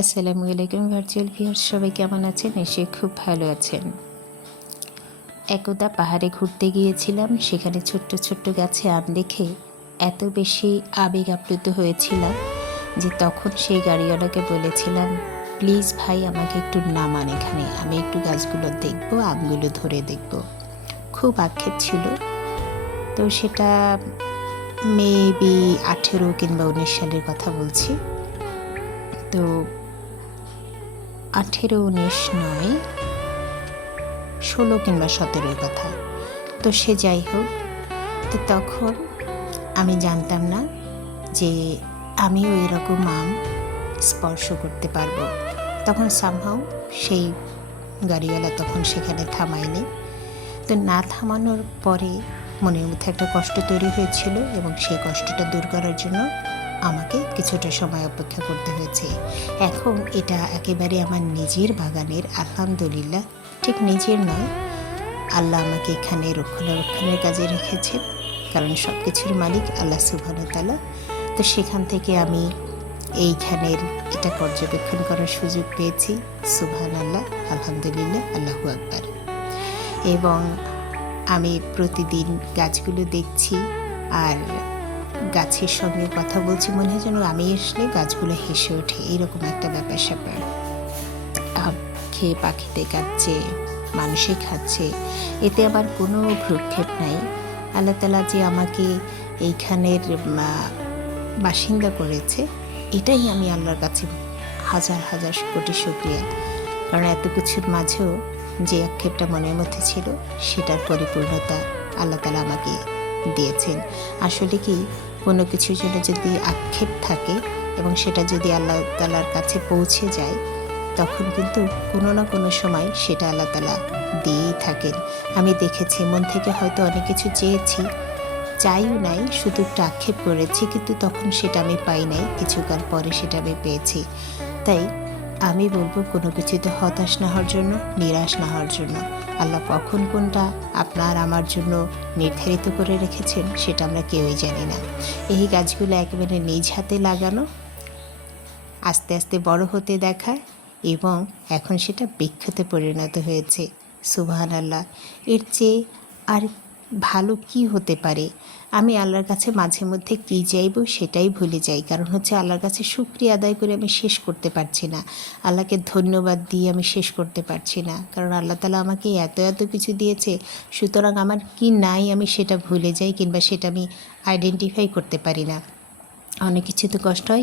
আসসালামু আলাইকুম virtual viewers, সবাই কেমন আছেন? নিশ্চয়ই খুব ভালো আছেন। একদা পাহাড়ে ঘুরতে গিয়েছিলাম, সেখানে ছোট্ট ছোট্ট গাছে আম দেখে এত বেশি আবেগ আপ্লুত হয়েছিলাম যে তখন সেই গাড়িওয়ালাকে বলেছিলাম, প্লিজ ভাই আমাকে একটু নামান এখানে, আমি একটু গাছগুলো দেখবো, আমগুলো ধরে দেখব। খুব আক্ষেপ ছিল। তো সেটা মেবি 18 কিংবা 19 সালের কথা বলছি। তো 18-19 নয়, 16 কিংবা 17 কথা। তো সে যাই হোক, তো তখন আমি জানতাম না যে আমিও এরকম আম স্পর্শ করতে পারবো। তখন সামহাও সেই গাড়িওয়ালা তখন সেখানে থামায়নি। তো না থামানোর পরে মনের মধ্যে একটা কষ্ট তৈরি হয়েছিল এবং সেই কষ্টটা দূর করার জন্য আমাকে কিছুটা সময় অপেক্ষা করতে হয়েছে। এখন এটা একেবারে আমার নিজের বাগানের, আলহামদুলিল্লাহ। ঠিক নিজের নয়, আল্লাহ আমাকে এখানে রক্ষণাবেক্ষণের কাজে রেখেছেন, কারণ সব কিছুর মালিক আল্লাহ সুবহানাহু ওয়া তাআলা। তো সেখান থেকে আমি এইখানের এটা পর্যবেক্ষণ করার সুযোগ পেয়েছি। সুবহানাল্লাহ, আলহামদুলিল্লাহ, আল্লাহু আকবার। এবং আমি প্রতিদিন গাছগুলো দেখছি আর গাছের সঙ্গে কথা বলছি, মনে হয় যেন আমি আসলে গাছগুলো হেসে ওঠে, এইরকম একটা ব্যাপার স্যাপার। খেয়ে পাখিতে কাটছে, মানুষে খাচ্ছে, এতে আবার কোনো ভ্রুক্ষেপ নাই। আল্লাহ তাআলা যে আমাকে এইখানের বাসিন্দা করেছে, এটাই আমি আল্লাহর কাছে হাজার হাজার কোটি শুকরিয়া। কারণ এত কিছুর মাঝেও যে আক্ষেপটা মনের মধ্যে ছিল, সেটার পরিপূর্ণতা আল্লাহ তাআলা আমাকে দিয়েছেন। আসলে কি, কোনো কিছুর জন্য যদি আক্ষেপ থাকে এবং সেটা যদি আল্লাহ তাআলার কাছে পৌঁছে যায়, তখন কিন্তু কোনো না কোনো সময় সেটা আল্লাহ তাআলা দিয়েই থাকেন। আমি দেখেছি, মন থেকে হয়তো অনেক কিছু চেয়েছি, চাইও নাই, শুধু একটু আক্ষেপ করেছি, কিন্তু তখন সেটা আমি পাই নাই, কিছুকাল পরে সেটা আমি পেয়েছি। তাই আমি বলবো, কোনো কিছুতে হতাশ না হওয়ার জন্য, নিরাশ না হওয়ার জন্য। আল্লাহ কখন কোনটা আপনার আমার জন্য নির্ধারিত করে রেখেছেন, সেটা আমরা কেউই জানি না। এই গাছগুলো একেবারে নিজ হাতে লাগানো, আস্তে আস্তে বড় হতে দেখা, এবং এখন সেটা বৃক্ষতে পরিণত হয়েছে। সুবহানাল্লাহ, এর চেয়ে আর ভালো কি হতে পারে? আমি আল্লাহর কাছে মাঝে মধ্যে কী চাইব সেটাই ভুলে যাই, কারণ হচ্ছে আল্লাহর কাছে শুকরিয়া আদায় করে আমি শেষ করতে পারছি না, আল্লাহকে ধন্যবাদ দিয়ে আমি শেষ করতে পারছি না, কারণ আল্লাহ তাআলা আমাকে এত এত কিছু দিয়েছে। সুতরাং আমার কি নাই আমি সেটা ভুলে যাই, কিংবা সেটা আমি আইডেন্টিফাই করতে পারি না। অনেক কিছুতে কষ্ট হয়।